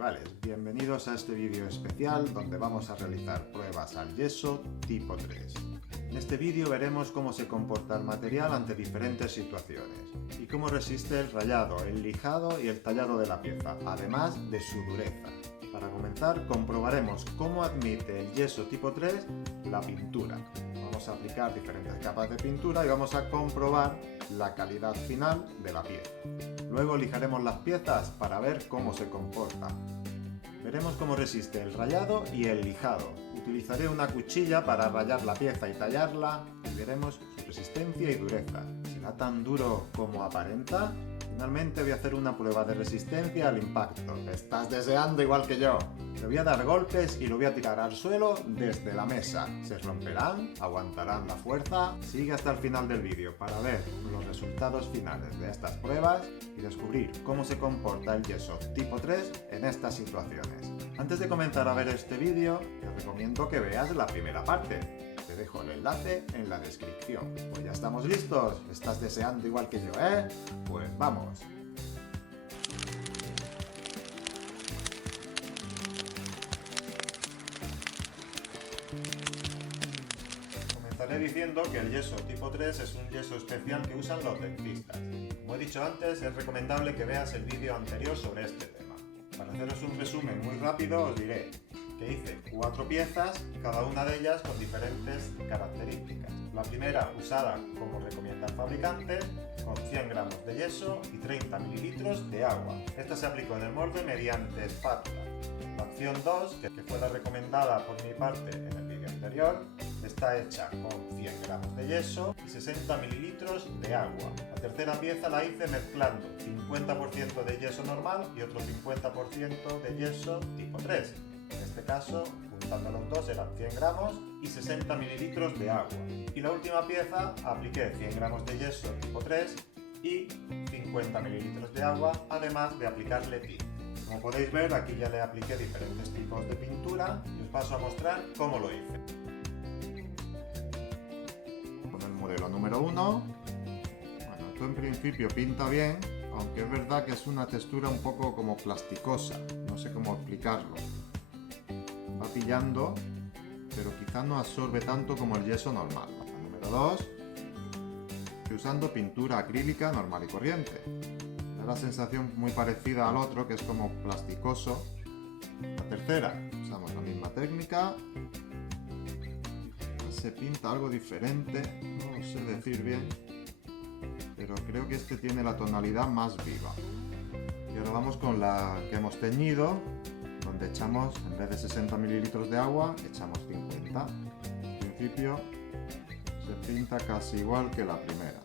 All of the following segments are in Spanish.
medievales, bienvenidos a este vídeo especial donde vamos a realizar pruebas al yeso tipo 3. En este vídeo veremos cómo se comporta el material ante diferentes situaciones y cómo resiste el rayado, el lijado y el tallado de la pieza, además de su dureza. Para comenzar, comprobaremos cómo admite el yeso tipo 3 la pintura. Vamos a aplicar diferentes capas de pintura y vamos a comprobar la calidad final de la pieza. Luego lijaremos las piezas para ver cómo se comporta. Veremos cómo resiste el rayado y el lijado. Utilizaré una cuchilla para rayar la pieza y tallarla y veremos su resistencia y dureza. ¿Será tan duro como aparenta? Finalmente voy a hacer una prueba de resistencia al impacto. ¿Estás deseando igual que yo? Le voy a dar golpes y lo voy a tirar al suelo desde la mesa. ¿Se romperán? ¿Aguantarán la fuerza? Sigue hasta el final del vídeo para ver los resultados finales de estas pruebas y descubrir cómo se comporta el yeso tipo 3 en estas situaciones. Antes de comenzar a ver este vídeo, te recomiendo que veas la primera parte. Te dejo el enlace en la descripción. Pues ya estamos listos. ¿Estás deseando igual que yo, Pues vamos. Comenzaré diciendo que el yeso tipo 3 es un yeso especial que usan los dentistas. Como he dicho antes, es recomendable que veas el vídeo anterior sobre este tema. Para haceros un resumen muy rápido, os diré que hice 4 piezas, cada una de ellas con diferentes características. La primera usada como recomienda el fabricante, con 100 gramos de yeso y 30 mililitros de agua. Esta se aplicó en el molde mediante espátula. La opción 2, que fue la recomendada por mi parte en el vídeo anterior, está hecha con 100 gramos de yeso y 60 mililitros de agua. La tercera pieza la hice mezclando 50% de yeso normal y otro 50% de yeso tipo 3. En este caso, juntando los dos eran 100 gramos y 60 mililitros de agua. Y la última pieza apliqué 100 gramos de yeso tipo 3 y 50 mililitros de agua, además de aplicarle tinte. Como podéis ver, aquí ya le apliqué diferentes tipos de pintura y os paso a mostrar cómo lo hice. Con el modelo número 1, bueno, esto en principio pinta bien, aunque es verdad que es una textura un poco como plasticosa, no sé cómo explicarlo. Va pillando, pero quizás no absorbe tanto como el yeso normal. La número 2, estoy usando pintura acrílica normal y corriente. Da la sensación muy parecida al otro, que es como plasticoso. La tercera, usamos la misma técnica. Se pinta algo diferente, no lo sé decir bien, pero creo que este tiene la tonalidad más viva. Y ahora vamos con la que hemos teñido, donde echamos, en vez de 60 mililitros de agua, echamos 50. En principio se pinta casi igual que la primera.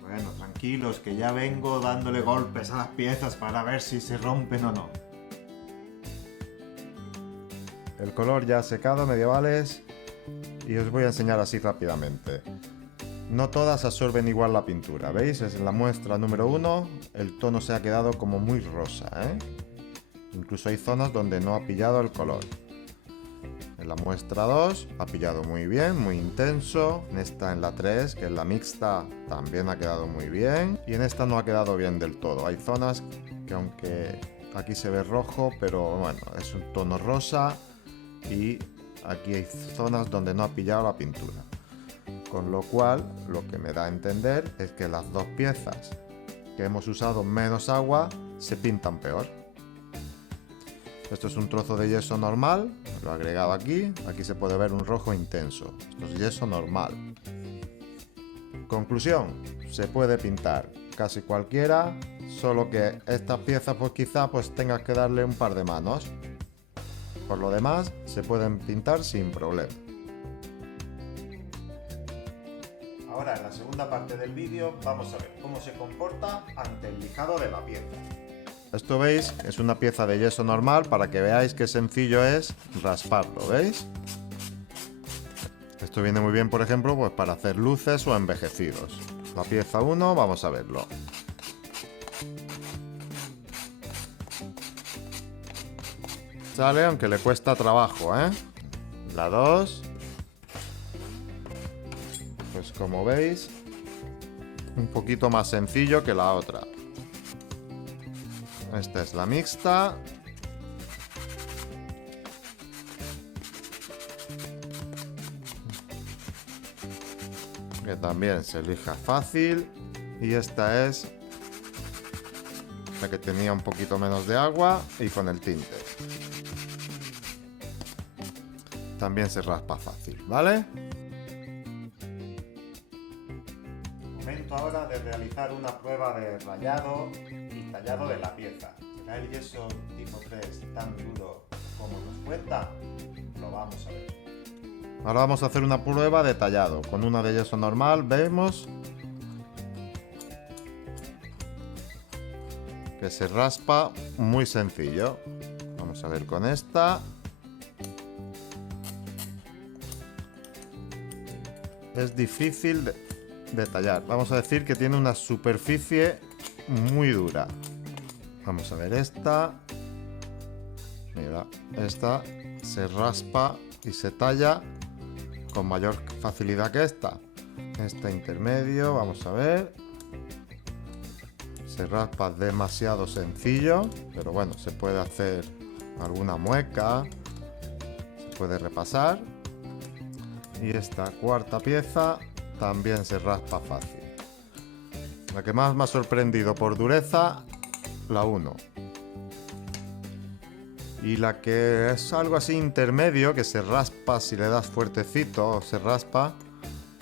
Bueno, tranquilos, que ya vengo dándole golpes a las piezas para ver si se rompen o no. El color ya ha secado, medievales, y os voy a enseñar así rápidamente. No todas absorben igual la pintura, ¿veis? Es la muestra número 1, el tono se ha quedado como muy rosa, Incluso hay zonas donde no ha pillado el color. En la muestra 2 ha pillado muy bien, muy intenso. En esta, en la 3, que es la mixta, también ha quedado muy bien. Y en esta no ha quedado bien del todo. Hay zonas que aunque aquí se ve rojo, pero bueno, es un tono rosa. Y aquí hay zonas donde no ha pillado la pintura. Con lo cual, lo que me da a entender es que las dos piezas que hemos usado menos agua se pintan peor. Esto es un trozo de yeso normal, lo he agregado aquí. Aquí se puede ver un rojo intenso. Esto es yeso normal. Conclusión, se puede pintar casi cualquiera, solo que estas piezas pues quizá tengas que darle un par de manos. Por lo demás, se pueden pintar sin problema. Ahora, en la segunda parte del vídeo, vamos a ver cómo se comporta ante el lijado de la pieza. Esto, ¿veis? Es una pieza de yeso normal para que veáis qué sencillo es rasparlo, ¿veis? Esto viene muy bien, por ejemplo, pues para hacer luces o envejecidos. La pieza 1, vamos a verlo. Sale, aunque le cuesta trabajo, La 2, pues como veis, un poquito más sencillo que la otra. Esta es la mixta. Que también se lija fácil. Y esta es la que tenía un poquito menos de agua y con el tinte. También se raspa fácil, ¿vale? Momento ahora de realizar una prueba de rayado y tallado de la pieza. ¿Será el yeso tipo 3 tan duro como nos cuenta? Lo vamos a ver. Ahora vamos a hacer una prueba de tallado. Con una de yeso normal vemos que se raspa muy sencillo. Vamos a ver con esta. Es difícil de tallar. Vamos a decir que tiene una superficie muy dura. Vamos a ver esta. Mira, esta se raspa y se talla con mayor facilidad que esta. Este intermedio, vamos a ver. Se raspa demasiado sencillo, pero bueno, se puede hacer alguna mueca, se puede repasar. Y esta cuarta pieza también se raspa fácil. La que más me ha sorprendido por dureza, la 1. Y la que es algo así intermedio, que se raspa si le das fuertecito, se raspa,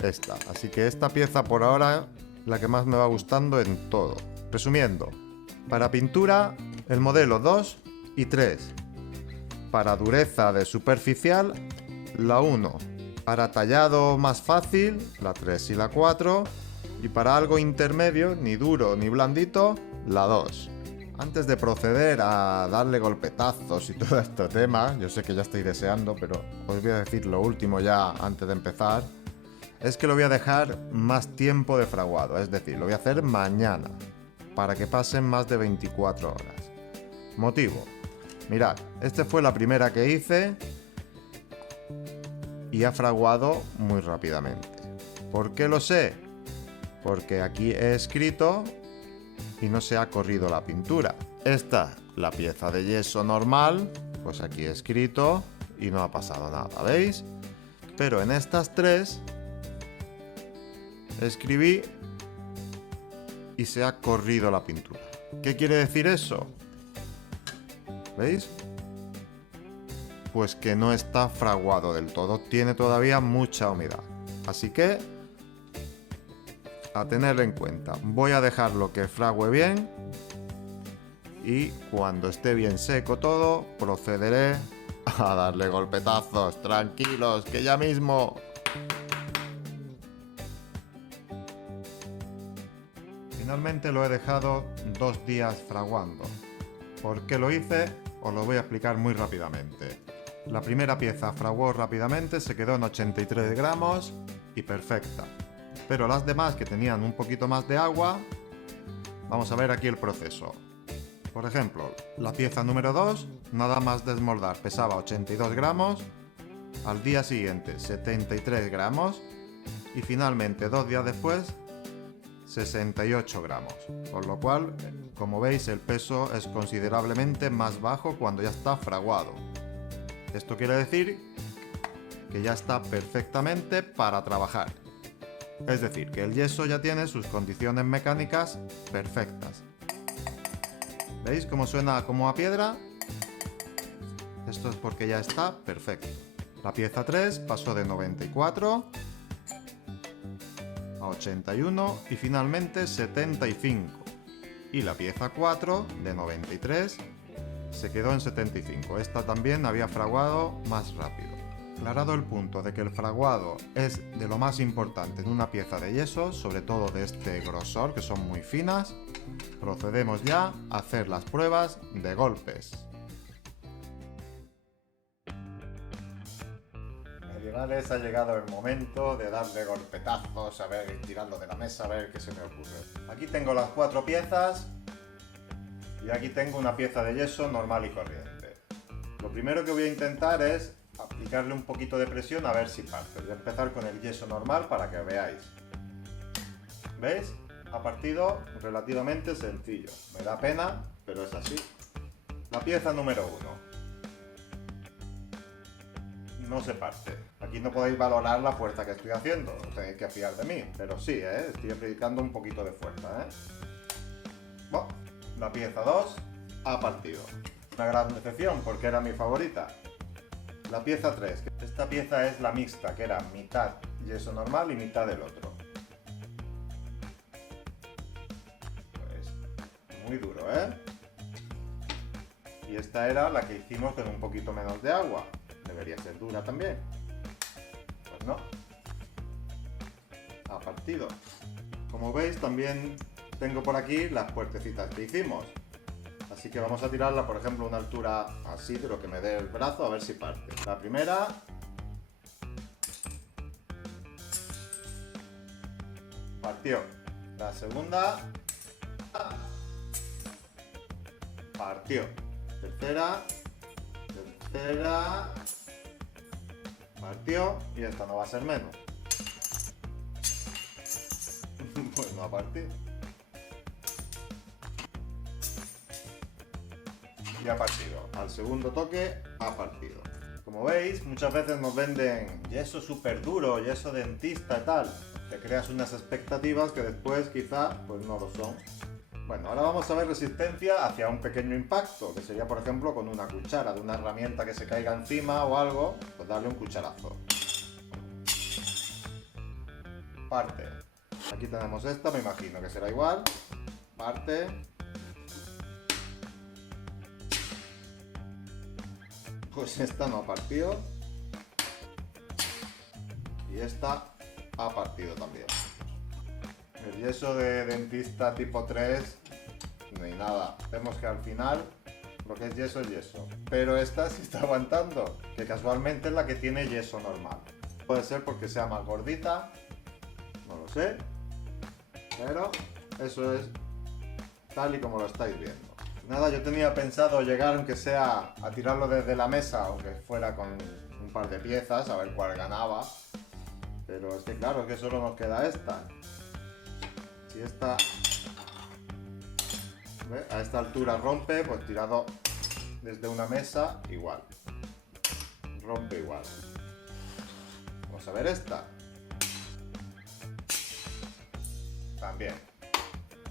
esta. Así que esta pieza por ahora, la que más me va gustando en todo. Resumiendo, para pintura, el modelo 2 y 3. Para dureza de superficial, la 1. Para tallado más fácil, la 3 y la 4. Y para algo intermedio, ni duro ni blandito, la 2. Antes de proceder a darle golpetazos y todo este tema, yo sé que ya estoy deseando, pero os voy a decir lo último ya antes de empezar, es que lo voy a dejar más tiempo de fraguado, es decir, lo voy a hacer mañana, para que pasen más de 24 horas. Motivo, mirad, esta fue la primera que hice y ha fraguado muy rápidamente. ¿Por qué lo sé? Porque aquí he escrito y no se ha corrido la pintura. Esta, la pieza de yeso normal, pues aquí he escrito y no ha pasado nada, ¿veis? Pero en estas tres escribí y se ha corrido la pintura. ¿Qué quiere decir eso? ¿Veis? Pues que no está fraguado del todo, tiene todavía mucha humedad. Así que a tenerlo en cuenta. Voy a dejarlo que frague bien y cuando esté bien seco todo, procederé a darle golpetazos. Tranquilos, que ya mismo. Finalmente lo he dejado 2 días fraguando. ¿Por qué lo hice? Os lo voy a explicar muy rápidamente. La primera pieza fraguó rápidamente, se quedó en 83 gramos y perfecta. Pero las demás que tenían un poquito más de agua, vamos a ver aquí el proceso. Por ejemplo, la pieza número 2, nada más desmoldar, pesaba 82 gramos, al día siguiente 73 gramos y finalmente 2 días después 68 gramos. Por lo cual, como veis, el peso es considerablemente más bajo cuando ya está fraguado. Esto quiere decir que ya está perfectamente para trabajar. Es decir, que el yeso ya tiene sus condiciones mecánicas perfectas. ¿Veis cómo suena como a piedra? Esto es porque ya está perfecto. La pieza 3 pasó de 94 a 81 y finalmente 75. Y la pieza 4 de 93 se quedó en 75. Esta también había fraguado más rápido. Aclarado el punto de que el fraguado es de lo más importante en una pieza de yeso, sobre todo de este grosor, que son muy finas, procedemos ya a hacer las pruebas de golpes. Medievales, ha llegado el momento de darle golpetazos, a ver, tirarlo de la mesa, a ver qué se me ocurre. Aquí tengo las 4 piezas y aquí tengo una pieza de yeso normal y corriente. Lo primero que voy a intentar es aplicarle un poquito de presión a ver si parte. Voy a empezar con el yeso normal para que veáis. ¿Veis? a partido relativamente sencillo. Me da pena, pero es así. La pieza número 1. No se parte. Aquí no podéis valorar la fuerza que estoy haciendo, no tenéis que fiar de mí, pero sí, estoy aplicando un poquito de fuerza. Bueno, la pieza 2 ha partido. Una gran decepción porque era mi favorita. La pieza 3. Esta pieza es la mixta, que era mitad yeso normal y mitad del otro. Pues muy duro, Y esta era la que hicimos con un poquito menos de agua. Debería ser dura también. Pues no. Ha partido. Como veis, también tengo por aquí las puertecitas que hicimos. Así que vamos a tirarla, por ejemplo, a una altura así, de lo que me dé el brazo, a ver si parte. La primera. Partió. La segunda. Partió. Tercera. Tercera. Partió. Y esta no va a ser menos. Pues no ha partido. Y ha partido. Al segundo toque ha partido. Como veis, muchas veces nos venden yeso súper duro, yeso dentista y tal. Te creas unas expectativas que después quizá pues no lo son. Bueno, ahora vamos a ver resistencia hacia un pequeño impacto, que sería por ejemplo con una cuchara, de una herramienta que se caiga encima o algo, pues darle un cucharazo. Parte. Aquí tenemos esta, me imagino que será igual. Parte. Pues esta no ha partido. Y esta ha partido también. El yeso de dentista tipo 3, no hay nada. Vemos que al final lo que es yeso. Pero esta sí está aguantando, que casualmente es la que tiene yeso normal. Puede ser porque sea más gordita, no lo sé. Pero eso es tal y como lo estáis viendo. Nada, yo tenía pensado llegar, aunque sea, a tirarlo desde la mesa, aunque fuera con un par de piezas, a ver cuál ganaba. Pero es que claro, es que solo nos queda esta. Si esta a esta altura rompe, pues tirado desde una mesa, igual. Rompe igual. Vamos a ver esta. También.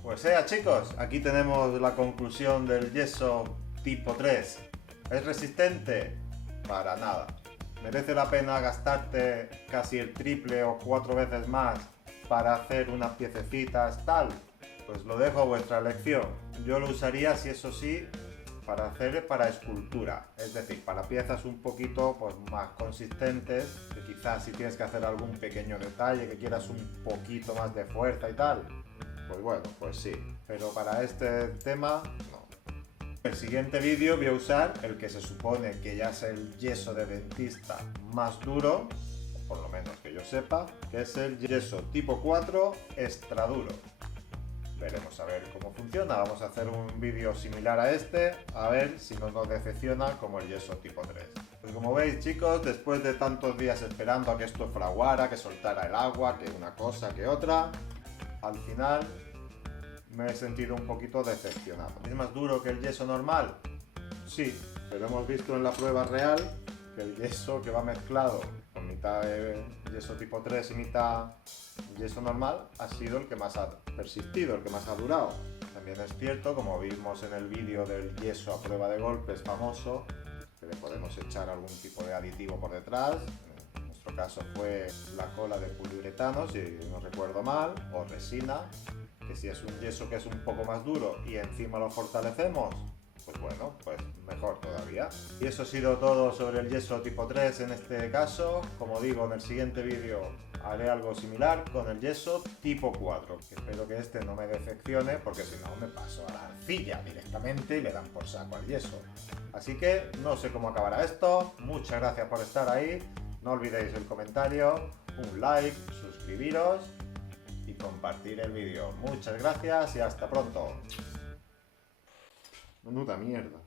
Pues chicos, aquí tenemos la conclusión del yeso tipo 3. ¿Es resistente? Para nada. ¿Merece la pena gastarte casi el triple o 4 veces más para hacer unas piececitas tal? Pues lo dejo a vuestra elección. Yo lo usaría, si eso sí, para escultura, es decir, para piezas un poquito pues, más consistentes, que quizás si tienes que hacer algún pequeño detalle, que quieras un poquito más de fuerza y tal, pues bueno, pues sí, pero para este tema no. En el siguiente vídeo voy a usar el que se supone que ya es el yeso de dentista más duro, por lo menos que yo sepa, que es el yeso tipo 4 extra duro. Veremos a ver cómo funciona, vamos a hacer un vídeo similar a este, a ver si no nos decepciona como el yeso tipo 3. Pues como veis chicos, después de tantos días esperando a que esto fraguara, que soltara el agua, que una cosa, que otra, al final me he sentido un poquito decepcionado. ¿Es más duro que el yeso normal? Sí, pero hemos visto en la prueba real que el yeso que va mezclado con mitad de yeso tipo 3 y mitad yeso normal ha sido el que más ha persistido, el que más ha durado. También es cierto, como vimos en el vídeo del yeso a prueba de golpes famoso, que le podemos echar algún tipo de aditivo por detrás. En nuestro caso fue la cola de poliuretano, si no recuerdo mal, o resina, que si es un yeso que es un poco más duro y encima lo fortalecemos, pues bueno, pues mejor todavía. Y eso ha sido todo sobre el yeso tipo 3 en este caso. Como digo, en el siguiente vídeo haré algo similar con el yeso tipo 4. Espero que este no me decepcione, porque si no me paso a la arcilla directamente y le dan por saco al yeso. Así que no sé cómo acabará esto. Muchas gracias por estar ahí. No olvidéis el comentario, un like, suscribiros y compartir el vídeo. Muchas gracias y hasta pronto. Menuda mierda.